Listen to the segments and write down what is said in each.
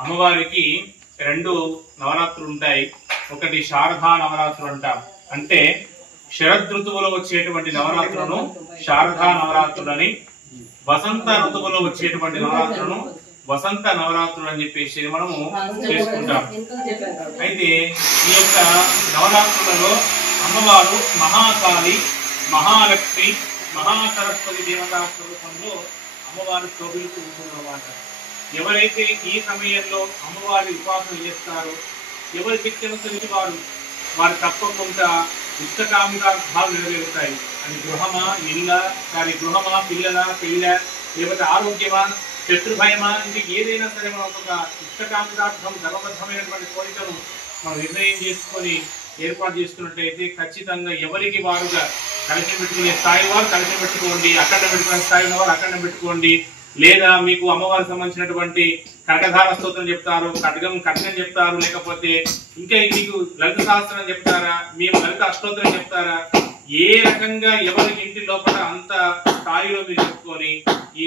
అమ్మవారికి రెండు నవరాత్రులు ఉంటాయి. ఒకటి శారదా నవరాత్రులు అంటాం, అంటే శరదృతువులో వచ్చేటువంటి నవరాత్రులను శారదా నవరాత్రులని, వసంత ఋతువులో వచ్చేటువంటి నవరాత్రులను వసంత నవరాత్రులు అని చెప్పేసి మనము చేసుకుంటాం. అయితే ఈ యొక్క నవరాత్రులలో అమ్మవారు మహాకాళి, మహాలక్ష్మి, మహాసరస్వతి దేవతా స్వరూపంలో అమ్మవారు శోభిస్తూ ఉంటుందన్నమాట. ఎవరైతే ఈ సమయంలో అమ్మవారి ఉపాసన చేస్తారో, ఎవరి శక్తి అనుసరించి వారు తప్పకుండా ఇష్టకామితార్థాలు నెరవేరుతాయి. అది గృహమా, ఇళ్ళ, గృహమా, పిల్లల, పెళ్ళ, లేకపోతే ఆరోగ్యమా, శత్రుభయమా, ఇది ఏదైనా సరే మనం ఒక ఇష్టకామితార్థం ధర్మబద్ధమైనటువంటి కోరికను మనం నిర్ణయం చేసుకొని ఏర్పాటు చేసుకున్నట్టయితే ఖచ్చితంగా ఎవరికి వారుగా కలిసి పెట్టుకునే స్థాయి వారు కలిసి పెట్టుకోండి, అక్కడ పెట్టుకునే స్థాయి వారు అక్కడ పెట్టుకోండి. లేదా మీకు అమ్మవారికి సంబంధించినటువంటి కనకధార స్తోత్రం చెప్తారు, కటకం చెప్తారు, లేకపోతే ఇంకా మీకు లలిత సహస్రం చెప్తారా, మేము లలిత అష్టోత్తరం చెప్తారా, ఏ రకంగా ఎవరి ఇంటి లోపల అంత స్థాయిలో మీరు చెప్పుకొని ఈ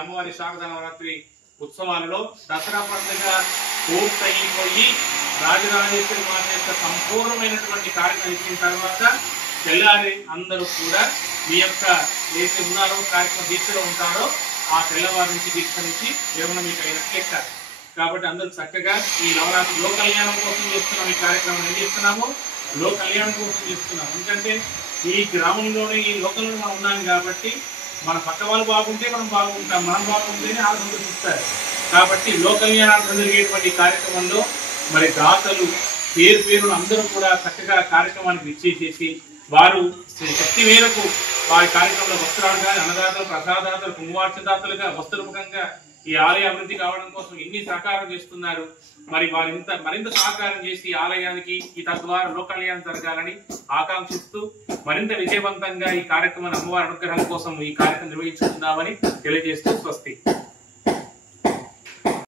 అమ్మవారి శారదా నవరాత్రి ఉత్సవాలలో దసరా పండుగ పూర్తయిపోయి రాజరాజేశ్వరి మాత యొక్క సంపూర్ణమైనటువంటి కార్యక్రమం ఇచ్చిన తర్వాత తెల్లారి అందరూ కూడా మీ యొక్క ఏదైతే ఉన్నారో కార్యక్రమం దీక్షలో ఉంటారో ఆ తెల్లవారి నుంచి దీక్ష నుంచి ఏమైనా మీకు అయినట్లెక్క. కాబట్టి అందరూ చక్కగా ఈ నవరాత్రి లోక కళ్యాణం కోసం చేస్తున్నాం. ఈ కార్యక్రమం ఏం చేస్తున్నాము? లోక కళ్యాణం కోసం చేస్తున్నాం. ఎందుకంటే ఈ గ్రామంలోనే ఈ లోకంలో మనం ఉన్నాం కాబట్టి మన పక్క వాళ్ళు బాగుంటే మనం బాగుంటాం, మనం బాగుంటేనే వాళ్ళు సంతోషిస్తారు. కాబట్టి లోక కళ్యాణార్థం జరిగేటువంటి కార్యక్రమంలో మరి దాతలు పేరు అందరూ కూడా చక్కగా కార్యక్రమానికి విచ్చేసేసి వారు శక్తి మేరకు వారి కార్యక్రమంలో వస్త్రాలుగా, అన్నదాతలు, ప్రసాదాతలు, కుంభార్చదాతలుగా వస్త్రముఖంగా ఈ ఆలయ అభివృద్ధి కావడం కోసం ఎన్ని సహకారం చేస్తున్నారు. మరి మరింత సహకారం చేసి ఆలయానికి ఈ తద్వారా లోక కళ్యాణం జరగాలని ఆకాంక్షిస్తూ మరింత విజయవంతంగా ఈ కార్యక్రమాన్ని అమ్మవారి అనుగ్రహం కోసం ఈ కార్యక్రమం నిర్వహించుకుందామని తెలియజేస్తూ స్వస్తి.